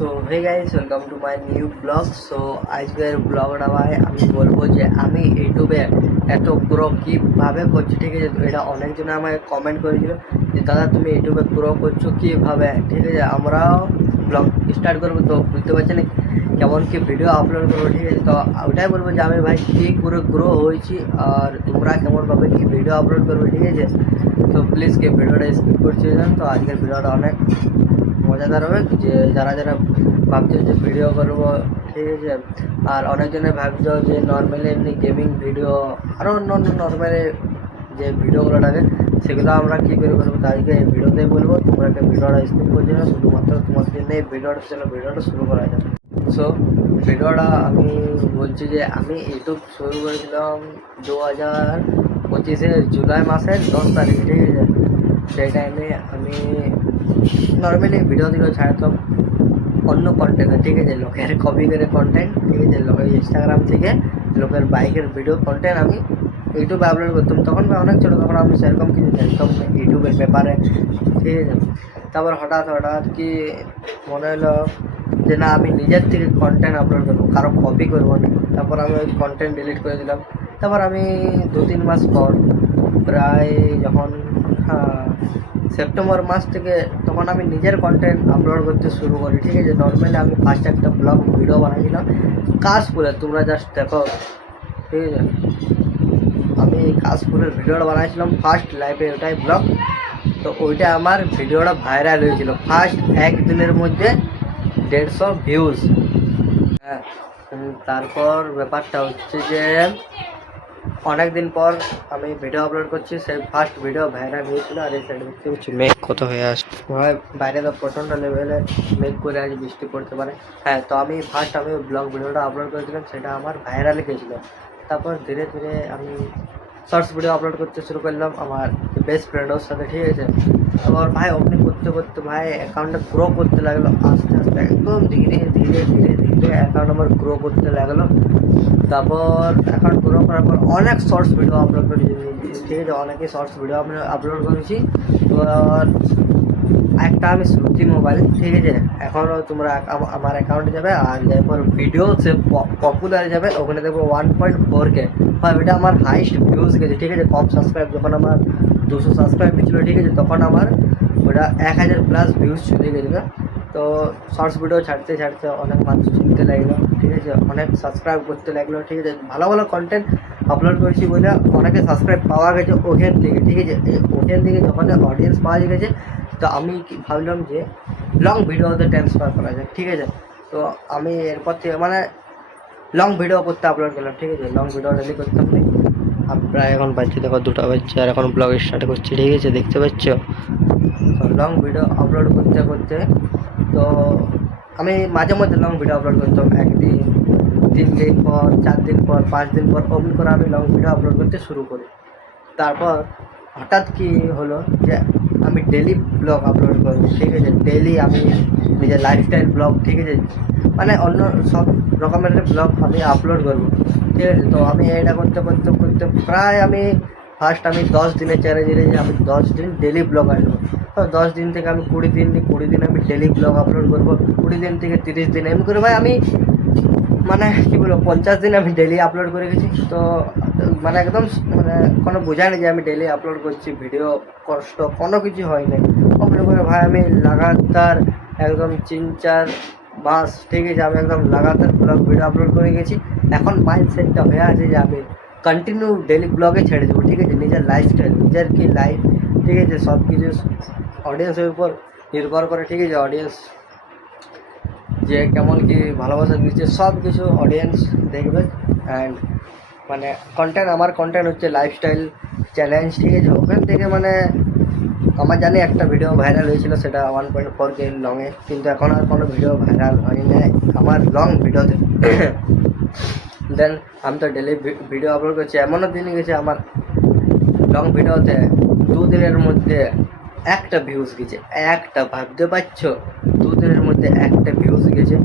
So hey guys, welcome to my new blog. So আজকের ব্লগটা ভাই আমি বলবো যে আমি ইউটিউবে এত গ্রো কীভাবে করছি, ঠিক আছে। তো এটা অনেকজনে আমাকে কমেন্ট করেছিল যে দাদা তুমি ইউটিউবে গ্রো করছো কীভাবে, ঠিক আছে। আমরাও ব্লগ স্টার্ট করবো, তো বুঝতে পারছি না কেমন কি ভিডিও আপলোড করবো, ঠিক আছে। তো ওটাই বলবো যে আমি ভাই কী করে গ্রো হয়েছি আর তোমরা কেমনভাবে কি ভিডিও আপলোড করবে, ঠিক আছে। তো প্লিজ কি ভিডিওটা স্কিপ করছি না। তো আজকের ভিডিওটা অনেক মজাদার হবে, যে যারা যারা ভাবছে যে ভিডিও করবো, ঠিক আছে। আর অনেকজনে ভাবছো যে নর্মালি এমনি গেমিং ভিডিও আরও অন্য অন্য নর্মালি যে ভিডিওগুলো থাকে সেগুলো আমরা কী করে করবো, তাদেরকে এই ভিডিওতেই বলবো। তোমরা একটা ভিডিওটা স্কিপ করছি না, শুধুমাত্র তোমাদের জন্য এই ভিডিওটা, চলো ভিডিওটা শুরু করা যাবে। সো ভিডিওটা আমি বলছি যে আমি ইউটিউব শুরু করেছিলাম 2025 জুলাই মাসের 10 তারিখে, ঠিক আছে। সেই টাইমে আমি নর্মালি ভিডিও ছাড়তাম অন্য কন্টেন্টে, ঠিক আছে। লোকের কপি করে কন্টেন্ট, ঠিক আছে। লোকের ইনস্টাগ্রাম থেকে লোকের বাইকের ভিডিও কন্টেন্ট আমি ইউটিউবে আপলোড করতাম। তখন অনেক ছোটো, তখন আমি সেরকম কিছু জানতাম না ইউটিউবের ব্যাপারে, ঠিক আছে। তারপর হঠাৎ কি মনে হলো যে না, আমি নিজের থেকে কন্টেন্ট আপলোড করবো, কারো কপি করবো না। তারপর আমি ওই কন্টেন্ট ডিলিট করে দিলাম। তারপর আমি 2-3 মাস পর, প্রায় যখন সেপ্টেম্বর মাস থেকে, তখন আমি নিজের কন্টেন্ট আপলোড করতে শুরু করি, ঠিক আছে। নর্মালি আমি ফার্স্ট একটা ব্লগ ভিডিও বানিয়েছিলাম কাশফুলের, তোমরা জাস্ট দেখো, ঠিক আছে। আমি কাশফুলের ভিডিওটা বানিয়েছিলাম ফার্স্ট লাইভে, ওটাই ব্লগ। তো ওইটা আমার ভিডিওটা ভাইরাল হয়েছিল ফার্স্ট একদিনের মধ্যে 150 ভিউজ। হ্যাঁ, তারপর ব্যাপারটা হচ্ছে যে অনেক দিন পর আমি ভিডিও আপলোড করছি, সেই ফার্স্ট ভিডিও ভাইরাল হয়েছিল। আর এই সাইড দেখতে পাচ্ছি মেঘ কত হয়ে আসছে, বাইরে তো প্রচণ্ড লেভেলে মেঘ করে আজ বৃষ্টি পড়তে পারে। হ্যাঁ, তো আমি ব্লগ ভিডিওটা আপলোড করেছিলাম, সেটা আমার ভাইরাল গিয়েছিলো। তারপর ধীরে ধীরে আমি শর্টস ভিডিও আপলোড করতে শুরু করলাম আমার বেস্ট ফ্রেন্ডের সাথে, ঠিক আছে। তারপর ভাই ওপেনিং করতে করতে ভাই অ্যাকাউন্টটা গ্রো করতে লাগলো আস্তে আস্তে, একদম ধীরে ধীরে ধীরে ধীরে অ্যাকাউন্ট আমার গ্রো করতে লাগলো। তারপর অ্যাকাউন্ট গ্রো করার পর অনেক শর্টস ভিডিও আপলোড করেছি, ঠিক আছে। অনেকে শর্টস ভিডিও আপলোড করেছি। তো একটা আমি শ্রুতি মোবাইল, ঠিক আছে, এখনও তোমরা আমার অ্যাকাউন্টে যাবে আর এরপর ভিডিও সে পপুলার যাবে, ওখানে দেখবো 1.4K। হয় ওইটা আমার হাইস্ট ভিউজ গেছে, ঠিক আছে। কম সাবস্ক্রাইব, যখন আমার 200 সাবস্ক্রাইব ছিল, ঠিক আছে, তখন আমার ওটা 1000+ ভিউজ চলে গেছিলো। তো শর্টস ভিডিও ছাড়তে ছাড়তে অনেক মানুষ চিনতে লাগলো, ঠিক আছে, অনেক সাবস্ক্রাইব করতে লাগলো, ঠিক আছে। ভালো ভালো কন্টেন্ট আপলোড করেছি বলে অনেকে সাবস্ক্রাইব পাওয়া গেছে ওখান থেকে, ঠিক আছে। ওখান থেকে যখন অডিয়েন্স পাওয়া গেছে, তো আমি ভাবলাম যে লং ভিডিওতে ট্রান্সফার করা যায়, ঠিক আছে। তো আমি এরপর থেকে মানে লং ভিডিও করতে আপলোড করলাম, ঠিক আছে। লং ভিডিও ডেলি করতাম না। প্রায় এখন বাজছে দেখো 2টা বাজছে, আর এখন ব্লগ স্টার্ট করছি, ঠিক আছে, দেখতে পাচ্ছ। লং ভিডিও আপলোড করতে করতে তো আমি মাঝে মধ্যে লং ভিডিও আপলোড করতাম, একদিন 3 দিন পর, 4 দিন পর, 5 দিন পর, ওপেন করে আমি লং ভিডিও আপলোড করতে শুরু করি। তারপর হঠাৎ কি হলো যে আমি ডেলি ব্লগ আপলোড করবো, ঠিক আছে। ডেলি আমি নিজের লাইফস্টাইল ব্লগ, ঠিক আছে, মানে অন্য সব রকমের ব্লগ আমি আপলোড করবো, ঠিক আছে। তো আমি এটা করতে করতে করতে প্রায় আমি ফার্স্ট 10 দিনের চ্যালেঞ্জ নিয়ে যে আমি 10 দিন ডেলি ব্লগ আসবো। তো 10 দিন থেকে আমি 20 দিন, 20 দিন আমি ডেলি ব্লগ আপলোড করবো। 20 দিন থেকে 30 দিন, এমনি করে ভাই আমি মানে কী বলবো 50 দিন আমি ডেলি আপলোড করে গেছি। তো মানে একদম মানে কোনো বোঝায় না যে আমি ডেলি আপলোড করছি, ভিডিও কষ্ট কোনো কিছু হয় না। মনে করে ভাই আমি লাগাতার একদম 3-4 মাস, ঠিক আছে, আমি একদম লাগাতার ব্লগ ভিডিও আপলোড করে গেছি। এখন মাইন্ডসেটটা হয়ে আছে যে আমি কন্টিনিউ ডেলি ব্লগে ছেড়ে দেবো, ঠিক আছে। নিজের লাইফস্টাইল, নিজের কি লাইফ, ঠিক আছে, সব কিছু অডিয়েন্সের উপর নির্ভর করে, ঠিক আছে। অডিয়েন্স যে কেমন কি ভালোবাসা দিচ্ছে সব কিছু অডিয়েন্স দেখবে। অ্যান্ড মানে আমার কন্টেন্ট হচ্ছে লাইফস্টাইল চ্যালেঞ্জ, ঠিক আছে। ওখান থেকে মানে আমার জানি একটা ভিডিও ভাইরাল হয়েছিল, সেটা 1.4K লংয়ে, কিন্তু এখন আর কোনো ভিডিও ভাইরাল হয়নি আমার লং ভিডিওতে। দেন আমি তো ডেলি ভিডিও আপলোড করছি, এমনও দিন গেছে আমার লং ভিডিওতে 2 দিনের মধ্যে একটা ভিউজ গেছে, একটা, ভাবতে পারছো, 2 দিনের মধ্যে একটা ভিউজ গেছে।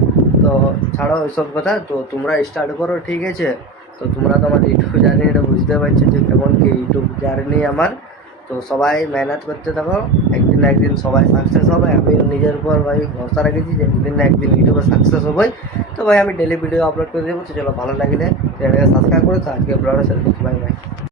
তো ছাড়াও ওইসব কথা, তো তোমরা স্টার্ট করো, ঠিক আছে। তো তোমরা তো আমার ইউটিউব জার্নি এটা বুঝতে পারছো যে কেমন কি ইউটিউব জার্নি আমার। তো সবাই মেহনত করতে থাকো, একদিন না একদিন সবাই সাকসেস হবে। আমি নিজের উপর ভাই ভরসা রেখেছি যে একদিন না একদিন ইউটিউবে সাকসেস হবোই। তো ভাই আমি ডেলি ভিডিও আপলোড করে দেবো। তো চলো, ভালো লাগলে চ্যানেলকে সাবস্ক্রাইব করে তো আজকে ব্লগটা ছেড়ে দিচ্ছি। Bye bye.